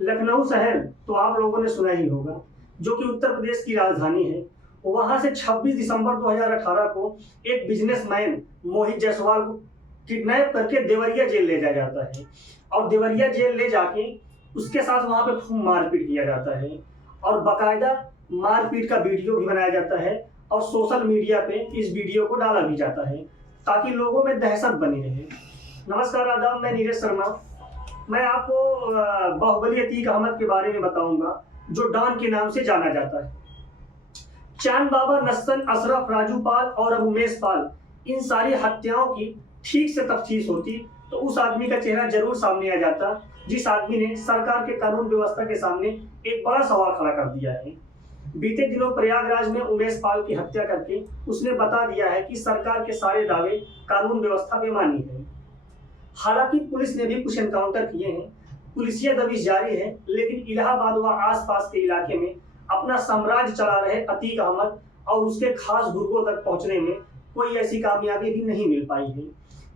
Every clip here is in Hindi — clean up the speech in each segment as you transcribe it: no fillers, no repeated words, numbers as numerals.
लखनऊ शहर तो आप लोगों ने सुना ही होगा, जो कि उत्तर प्रदेश की राजधानी है। वहां से 26 दिसंबर 2018 को एक बिजनेसमैन मोहित जायसवाल को किडनैप करके देवरिया जेल ले जाया जाता है और देवरिया जेल ले जाके उसके साथ वहां पे खूब मारपीट किया जाता है और बाकायदा मारपीट का वीडियो भी बनाया जाता है और सोशल मीडिया पे इस वीडियो को डाला भी जाता है ताकि लोगों में दहशत बनी रहे। नमस्कार, आदाब, मैं नीरज शर्मा। मैं आपको बाहुबली अतीक अहमद के बारे में बताऊंगा, जो डॉन के नाम से जाना जाता है। चांद बाबा, नस्तन, अशरफ, राजू पाल और अब उमेश पाल, इन सारी हत्याओं की ठीक से तफ्तीश होती तो उस आदमी का चेहरा जरूर सामने आ जाता, जिस आदमी ने सरकार के कानून व्यवस्था के सामने एक बड़ा सवाल खड़ा कर दिया है। बीते दिनों प्रयागराज में उमेश पाल की हत्या करके उसने बता दिया है कि सरकार के सारे दावे कानून व्यवस्था बेमानी है। हालांकि पुलिस ने भी कुछ एनकाउंटर किए हैं, पुलिसिया दबिश जारी है, लेकिन इलाहाबाद व आसपास के इलाके में अपना साम्राज्य चला रहे अतीक अहमद और उसके खास गुर्गों तक पहुंचने में कोई ऐसी कामयाबी भी नहीं मिल पाई है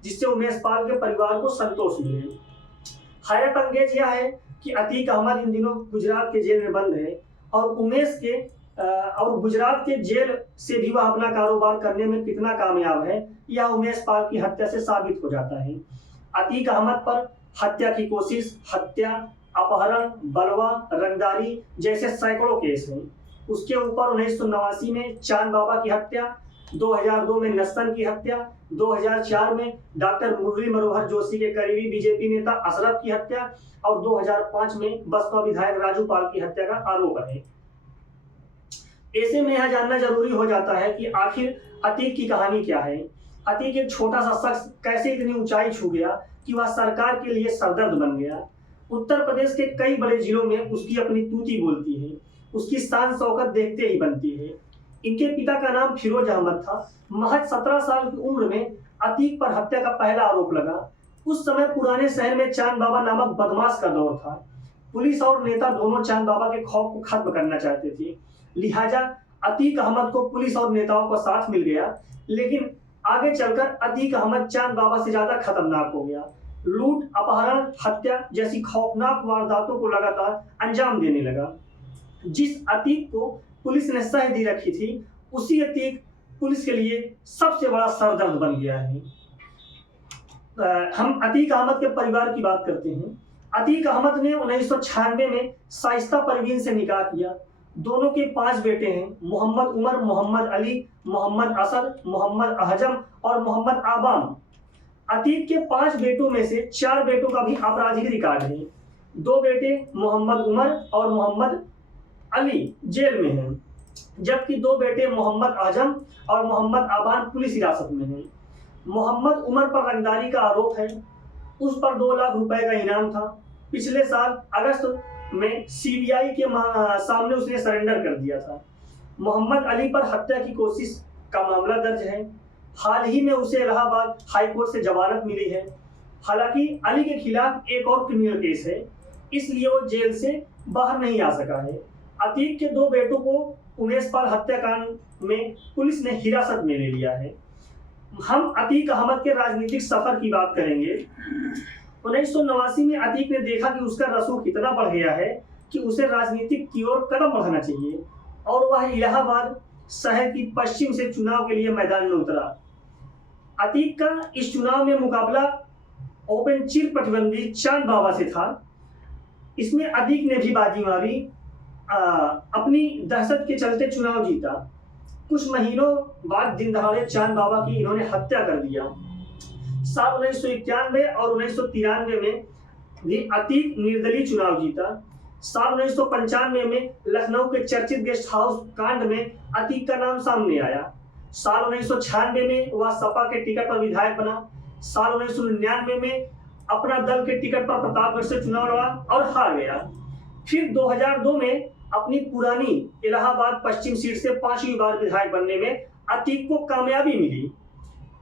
जिससे उमेश पाल के परिवार को संतोष मिले। हैरत अंगेज यह है कि अतीक अहमद इन दिनों गुजरात के जेल में बंद है और गुजरात के जेल से भी वह अपना कारोबार करने में कितना कामयाब है, यह उमेश पाल की हत्या से साबित हो जाता है। अतीक अहमद पर हत्या की कोशिश, हत्या, अपहरण, बलवा, रंगदारी जैसे सैकड़ों केस हैं। उसके ऊपर 1989 में चांद बाबा की हत्या, 2002 में नस्तन की हत्या, 2004 में डॉक्टर मुरली मनोहर जोशी के करीबी बीजेपी नेता अशरफ की हत्या और 2005 में बसपा विधायक राजू पाल की हत्या का आरोप है। ऐसे में यह जानना जरूरी हो जाता है कि आखिर अतीक की कहानी क्या है। अतीक एक छोटा सा शख्स कैसे इतनी ऊंचाई छू गया कि वह सरकार के लिए सरदर्द बन गया। उत्तर प्रदेश के कई बड़े जिलों में उसकी अपनी तूती बोलती है, उसकी शान शौकत देखते ही बनती है। इनके पिता का नाम फिरोज अहमद था। महज 17 साल की उम्र में अतीक पर हत्या का पहला आरोप लगा। उस समय पुराने शहर में चांद बाबा नामक बदमाश का दौर था। पुलिस और नेता दोनों चांद बाबा के खौफ को खत्म करना चाहते थे, लिहाजा अतीक अहमद को पुलिस और नेताओं का साथ मिल गया। लेकिन आगे चलकर अतीक अहमद चांद बाबा से ज्यादा खतरनाक हो गया। लूट, अपहरण, हत्या जैसी खौफनाक वारदातों को लगातार अंजाम देने लगा। जिस अतीक को पुलिस ने सह दी रखी थी, उसी अतीक पुलिस के लिए सबसे बड़ा सरदर्द बन गया है। हम अतीक अहमद के परिवार की बात करते हैं। अतीक अहमद ने 1996 में शाइस्ता परवीन से निकाह किया। दोनों के 5 बेटे हैं, मोहम्मद उमर, मोहम्मद अली, मोहम्मद असद, मोहम्मद अहजम और मोहम्मद आबाम। अतीक के 5 बेटों में से 4 बेटों का भी आपराधिक रिकॉर्ड है। 2 बेटे मोहम्मद उमर और मोहम्मद अली जेल में हैं, जबकि 2 बेटे मोहम्मद आजम और मोहम्मद आबान पुलिस हिरासत में हैं। मोहम्मद उमर पर रंगदारी का आरोप है, उस पर 2 लाख रुपए का इनाम था। पिछले साल अगस्त में सीबीआई के सामने उसने सरेंडर कर दिया था। मोहम्मद अली पर हत्या की कोशिश का मामला दर्ज है। हाल ही में उसे इलाहाबाद हाईकोर्ट से जमानत मिली है। हालांकि अली के खिलाफ एक और क्रिमिनल केस है, इसलिए वो जेल से बाहर नहीं आ सका है। अतीक के 2 बेटों को उमेश पाल हत्याकांड में पुलिस ने हिरासत में ले लिया है। हम अतीक अहमद के राजनीतिक सफर की बात करेंगे। 1989 में अतीक ने देखा कि उसका रसूख इतना बढ़ गया है कि उसे राजनीतिक की ओर कदम बढ़ाना चाहिए और वह इलाहाबाद शहर की पश्चिम से चुनाव के लिए मैदान में उतरा। अतीक का इस चुनाव में मुकाबला ओपन चिर प्रतिद्वंदी चांद बाबा से था। इसमें अतीक ने भी बाजी मारी, अपनी दहशत के चलते चुनाव जीता। कुछ महीनों बाद दिन दहाड़े चांद बाबा की इन्होंने हत्या कर दिया। साल 1991 और 1993 में भी अतीक निर्दलीय चुनाव जीता। साल 1995 में लखनऊ के चर्चित गेस्ट हाउस कांड में अतीक का नाम सामने आया। साल 1996 में वह सपा के टिकट पर विधायक बना। साल 1999 में अपना दल के टिकट पर प्रतापगढ़ से चुनाव लड़ा और हार गया। फिर 2002 में अपनी पुरानी इलाहाबाद पश्चिम सीट से 5वीं बार विधायक बनने में अतीक को कामयाबी मिली।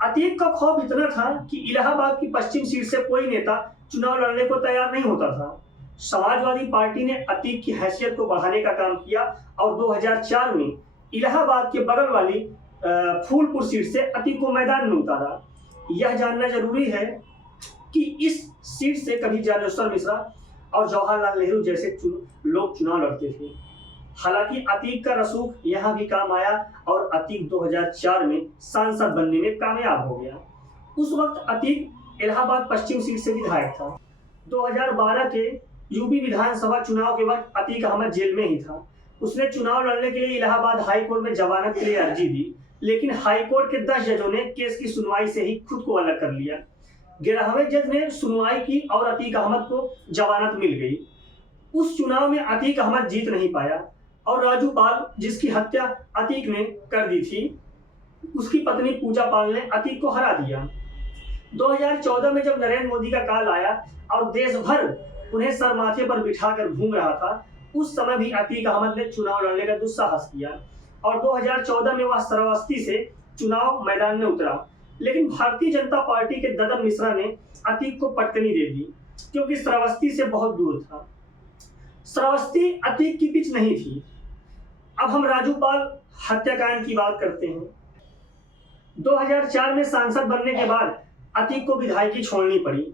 अतीक का खौफ इतना था कि इलाहाबाद की पश्चिम सीट से कोई नेता चुनाव लड़ने को तैयार नहीं होता था। समाजवादी पार्टी ने अतीक की हैसियत को बढ़ाने का काम किया और 2004 में इलाहाबाद के बगल वाली फूलपुर सीट से अतीक को मैदान में उतारा। यह जानना जरूरी है कि इस सीट से कभी ज्ञानेश्वर मिश्रा और जवाहरलाल नेहरू जैसे लोग चुनाव लड़ते थे। हालांकि अतीक का रसूख यहाँ भी काम आया और अतीक 2004 में सांसद बनने में कामयाब हो गया। उस वक्त अतीक इलाहाबाद पश्चिम सीट से विधायक था। 2012 के यूपी विधानसभा चुनाव के वक्त अतीक अहमद जेल में ही था। उसने चुनाव लड़ने के लिए इलाहाबाद हाई कोर्ट में जमानत के लिए अर्जी दी, लेकिन हाई कोर्ट के 10 जजों ने केस की सुनवाई से ही खुद को अलग कर लिया। 11वें जज ने सुनवाई की और अतीक अहमद को जमानत मिल गई। उस चुनाव में अतीक अहमद जीत नहीं पाया और राजू पाल, जिसकी हत्या अतीक ने कर दी थी, उसकी पत्नी पूजा पाल ने अतीक को हरा दिया। 2014 में जब नरेंद्र मोदी का काल आया और देश भर उन्हें सर माथे पर बिठाकर घूम रहा था, उस समय भी अतीक अहमद ने चुनाव लड़ने का दुस्साहस किया और 2014 में वह श्रावस्ती से चुनाव मैदान में उतरा। लेकिन भारतीय जनता पार्टी के ददन मिश्रा ने अतीक को पटकनी दे दी, क्योंकि श्रावस्ती से बहुत दूर था। श्रावस्ती अतीक की पिच नहीं थी। अब हम राजू पाल हत्याकांड की बात करते हैं। 2004 में सांसद बनने के बाद अतीक को विधायकी छोड़नी पड़ी।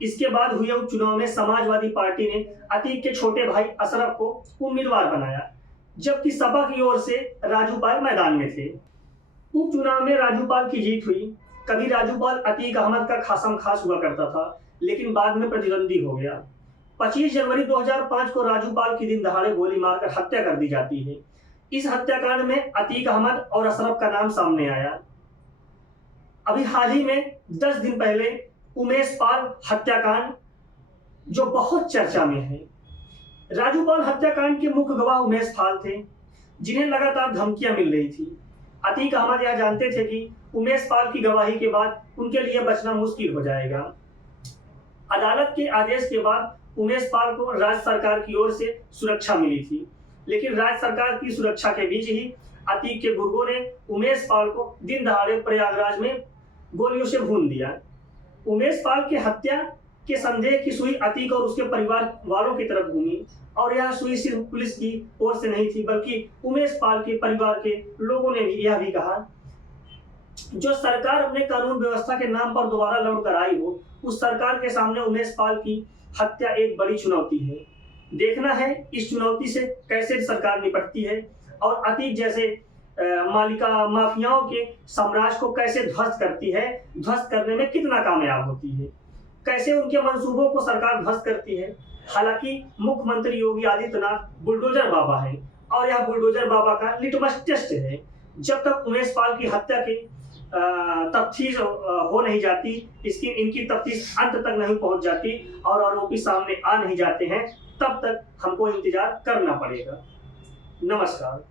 इसके बाद हुए उपचुनाव में समाजवादी पार्टी ने अतीक के छोटे भाई अशरफ को उम्मीदवार बनाया, जबकि सपा की ओर से राजू पाल मैदान में थे। उपचुनाव में राजू पाल की जीत हुई। कभी राजू पाल अतीक अहमद का खासम खास हुआ करता था, लेकिन बाद में प्रतिद्वंदी हो गया। 25 जनवरी 2005 को राजू पाल की दिन दहाड़े गोली मारकर हत्या कर दी जाती है। इस हत्याकांड में अतीक अहमद और अशरफ का नाम सामने आया। अभी हाल ही में 10 दिन पहले उमेश पाल हत्याकांड, जो बहुत चर्चा में है। राजू पाल हत्याकांड के मुख्य गवाह उमेश पाल थे, जिन्हें लगातार धमकियां मिल रही थी। अतीक अहमद यह जानते थे कि उमेश पाल की गवाही के बाद उनके लिए बचना मुश्किल हो जाएगा। अदालत के आदेश के बाद उमेश पाल को राज्य सरकार की ओर से सुरक्षा मिली थी, लेकिन राज्य सरकार की सुरक्षा के बीच ही अतीक के गुर्गों ने उमेश पाल को दिन दहाड़े प्रयागराज में गोलियों से भून दिया। उमेश पाल की हत्या के संदेह की सुई अतीक और उसके परिवार वालों की तरफ घूमी, और यह सुई सिर्फ पुलिस की ओर से नहीं थी, बल्कि उमेश पाल के परिवार के लोगों ने भी यह भी कहा। जो सरकार अपने कानून व्यवस्था के नाम पर दोबारा लौट कर आई हो, उस सरकार के सामने उमेश पाल की हत्या एक बड़ी चुनौती है। देखना है इस चुनौती से कैसे सरकार निपटती है और अतीक जैसे माफियाओं के साम्राज्य को कैसे ध्वस्त करती है, ध्वस्त करने में कितना कामयाब होती है, कैसे उनके मंसूबों को सरकार ध्वस्त करती है। हालांकि मुख्यमंत्री योगी आदित्यनाथ बुलडोजर बाबा है और यह बुलडोजर बाबा का लिटमस टेस्ट है। जब तक उमेश पाल की हत्या की तफ्तीश हो नहीं जाती, इनकी तफ्तीश अंत तक नहीं पहुंच जाती और आरोपी सामने आ नहीं जाते हैं, तब तक हमको इंतजार करना पड़ेगा। नमस्कार।